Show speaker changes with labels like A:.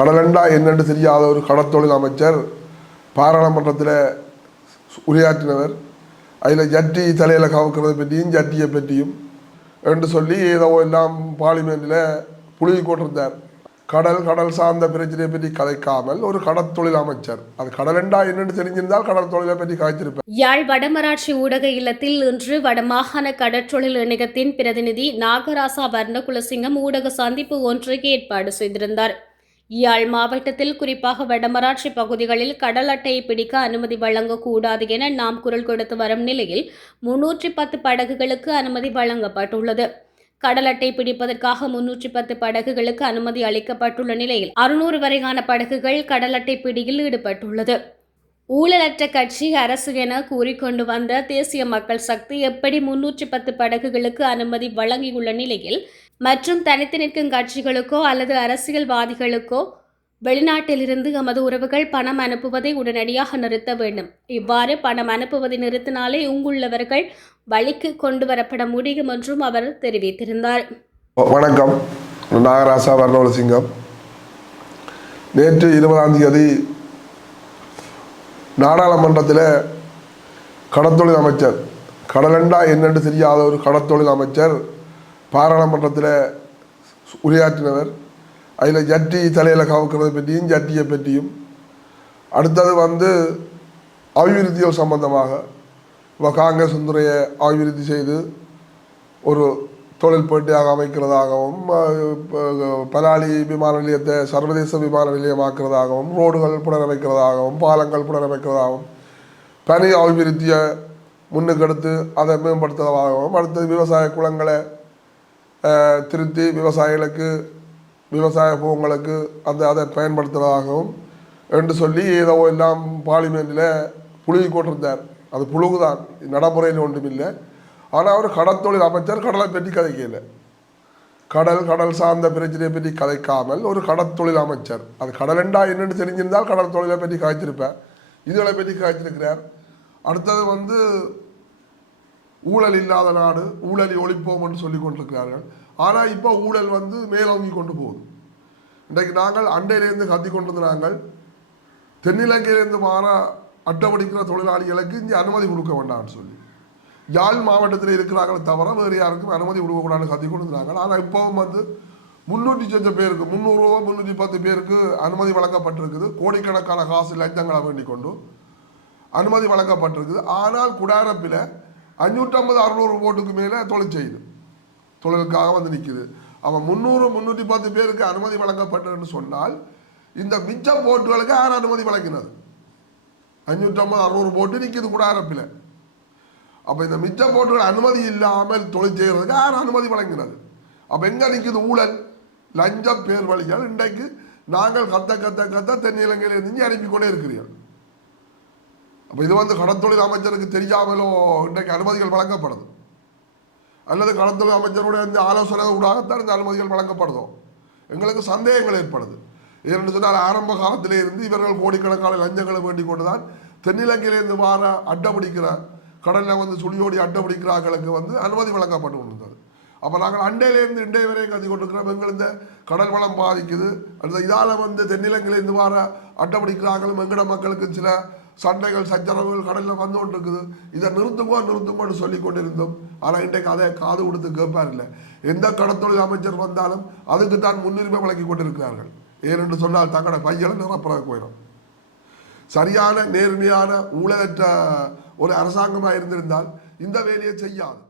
A: கடலண்டா என்னென்று தெரியாத ஒரு கடத்தொழில் அமைச்சர் பாராளுமன்றத்தில் உரையாற்றினவர். அதில் ஜட்டி தலையில் கவுக்கிறத பற்றியும் ஜட்டியை பற்றியும் என்று சொல்லி ஏதோ எல்லாம் பார்லிமெண்ட்டில் புழுகி கொண்டிருந்தார் கடல் கடல் சார்ந்த பிரச்சனையை பற்றி கதைக்காமல் ஒரு கடற்தொழில் அமைச்சர். அது கடலண்டா என்னென்னு தெரிஞ்சிருந்தால் கடற்தொழிலை பற்றி காய்ச்சிருப்பார்
B: யாழ் வடமராட்சி ஊடக இல்லத்தில் இன்று வடமாகாண கடற்றொழில் இணையத்தின் பிரதிநிதி நாகராசா வர்ணகுலசிங்கம் ஊடக சந்திப்பு ஒன்றுக்கு ஏற்பாடு செய்திருந்தார். யாழ் மாவட்டத்தில் குறிப்பாக வடமராட்சி பகுதிகளில் கடல் அட்டையை பிடிக்க அனுமதி வழங்கக்கூடாது என நாம் குரல் கொடுத்து வரும் நிலையில் முன்னூற்றி பத்து படகுகளுக்கு அனுமதி வழங்கப்பட்டுள்ளது. கடல் அட்டை பிடிப்பதற்காக முன்னூற்றி பத்து படகுகளுக்கு அனுமதி அளிக்கப்பட்டுள்ள நிலையில் அறுநூறு வரையான படகுகள் கடல் அட்டை பிடியில் ஈடுபட்டுள்ளது. ஊழலற்ற கட்சி அரசு என கூறிக்கொண்டு வந்த தேசிய மக்கள் சக்தி எப்படி முன்னூற்றி பத்து படகுகளுக்கு அனுமதி வழங்கியுள்ள நிலையில் மற்றும் தனித்து நிற்கும் கட்சிகளுக்கோ அல்லது அரசியல்வாதிகளுக்கோ வெளிநாட்டிலிருந்து எமது உறவுகள் பணம் அனுப்புவதை உடனடியாக நிறுத்த வேண்டும். இவ்வாறு பணம் அனுப்புவதை நிறுத்தினாலே இங்குள்ளவர்கள் வழிக்கு கொண்டு வரப்பட முடியும் என்றும் அவர் தெரிவித்திருந்தார்.
A: வணக்கம். நாகராசா வர்ணவலசிங்கம் நேற்று இருபதாம் தேதி நாடாளுமன்றத்தில் கடற்தொழில் அமைச்சர் கடலண்டா என்னென்று தெரியாத ஒரு கடற்தொழில் அமைச்சர் பாராளுமன்றத்தில் உரையாற்றினவர். அதில் ஜட்டி தலையில் கவுக்கிறத பற்றியும் ஜட்டியை பற்றியும். அடுத்தது வந்து அபிவிருத்திகள் சம்பந்தமாக இப்போ காங்கிரஸ் துறையை அபிவிருத்தி செய்து ஒரு தொழில் போட்டியாக அமைக்கிறதாகவும் பலாலி விமான நிலையத்தை சர்வதேச விமான நிலையமாக்குறதாகவும் ரோடுகள் புனரமைக்கிறதாகவும் பாலங்கள் புனரமைக்கிறதாகவும் பனி அபிவிருத்தியை முன்னுக்கெடுத்து அதை மேம்படுத்துவதாகவும் அடுத்தது விவசாய குளங்களை திருத்தி விவசாயிகளுக்கு விவசாய பூங்களுக்கு அந்த அதை பயன்படுத்துவதாகவும் என்று சொல்லி ஏதோ எல்லாம் பார்லிமெண்ட்டில் புழுகி கொண்டிருந்தார் அது புழுகுதான் நடைமுறையில் ஒன்றுமில்லை ஆனால் அவர் கடற்தொழில் அமைச்சர் கடலை பற்றி கதைக்கல. கடல் கடல் சார்ந்த பிரச்சனையை பற்றி கதைக்காமல் ஒரு கடற்தொழில் அமைச்சர். அது கடலண்டா என்னென்னு தெரிஞ்சிருந்தால் கடல் தொழிலை பற்றி காய்ச்சிருப்பேன் இதுகளை பற்றி காய்ச்சிருக்கிறார் அடுத்தது வந்து ஊழல் இல்லாத நாடு ஊழலை ஒழிப்போம் என்று சொல்லி கொண்டிருக்கிறார்கள். ஆனால் இப்போ ஊழல் வந்து மேலோங்கி கொண்டு போகுது. இன்றைக்கு நாங்கள் அண்டையிலேருந்து கத்தி கொண்டு நாங்கள் தென்னிலங்கையிலேருந்து மாற அட்டமடிக்கிற தொழிலாளிகளுக்கு இங்கே அனுமதி கொடுக்க வேண்டாம்னு சொல்லி. யாழ் மாவட்டத்தில் இருக்கிறாங்களே தவிர வேறு யாருக்கும் அனுமதி கொடுக்கக்கூடாதுன்னு கத்தி கொண்டு ஆனால் இப்போவும் வந்து முந்நூற்றி சொச்ச பேருக்கு முந்நூறுரூவா முந்நூற்றி பத்து பேருக்கு அனுமதி வழங்கப்பட்டிருக்குது. கோடிக்கணக்கான காசு லஞ்சங்களை வேண்டிக் கொண்டு அனுமதி வழங்கப்பட்டிருக்குது. ஆனால் குடாரப்பில் அஞ்சூற்றம்பது அறுநூறு ஓட்டுக்கு மேலே தொழில் செய்யுது. தொழிலுக்காக வந்து நிற்குது அவன் முந்நூறு முந்நூற்றி பத்து பேருக்கு அனுமதி வழங்கப்பட்டதுன்னு சொன்னால் இந்த மிச்ச போட்டுகளுக்கு யார் அனுமதி வழங்கினது? அஞ்சூற்றம்பது அறுநூறு போட்டு நிற்கிது குடாரப்பில். அப்போ இந்த மிச்ச போட்டுகள் அனுமதி இல்லாமல் தொழில் செய்கிறதுக்கு யார் அனுமதி வழங்கினது? அப்போ எங்கே நிற்குது ஊழல்? லஞ்சம் பேர் வழிகள் இன்றைக்கு நாங்கள் கத்த கத்த கத்த தென்னிலங்கையிலிருந்து அனுப்பி கொண்டே இருக்கிறீர்கள். அப்போ இது வந்து கடத்தொழில் அமைச்சருக்கு தெரியாமலோ இன்றைக்கு அனுமதிகள் வழங்கப்படுது. அல்லது கடத்தொழில் அமைச்சருடைய இந்த ஆலோசனை ஊடாகத்தான் இந்த அனுமதிகள் வழங்கப்படுதோ? எங்களுக்கு சந்தேகங்கள் ஏற்படுது. ஏனென்று சொன்னால் ஆரம்ப காலத்திலே இருந்து இவர்கள் கோடிக்கணக்கான லஞ்சங்களை வேண்டிக் கொண்டுதான் தென்னிலங்கையிலிருந்து வார அட்டப்பிடிக்கிற கடலில் வந்து சுழியோடி அட்டை பிடிக்கிறார்களுக்கு வந்து அனுமதி வழங்கப்பட்டு கொண்டிருந்தது அப்போ நாங்கள் அண்டையிலேருந்து இண்டை வரையும் கத்தி கொண்டிருக்கிறோம். எங்கள் இந்த கடல் வளம் பாதிக்குது. அந்த இதால் வந்து தென்னிலங்கையிலேருந்து வார அட்டப்பிடிக்கிறார்களும் எங்கட மக்களுக்கு சில சண்டைகள் சச்சரவுகள் கடலில் வந்து கொண்டு இருக்குது இதை நிறுத்துங்கோ நிறுத்துங்கோன்னு சொல்லி கொண்டிருந்தோம். ஆனால் இன்றைக்கு அதை காது கொடுத்து கேட்பார் இல்லை எந்த கடத்தொழில் அமைச்சர் வந்தாலும் அதுக்கு தான் முன்னுரிமை வழங்கி கொண்டிருக்கிறார்கள். ஏனென்று சொன்னால் தங்களோட பையனை நிரப்புறதுக்கு போயிடும். சரியான நேர்மையான ஊழலற்ற ஒரு அரசாங்கமாக இருந்திருந்தால் இந்த வேலையை செய்யாது.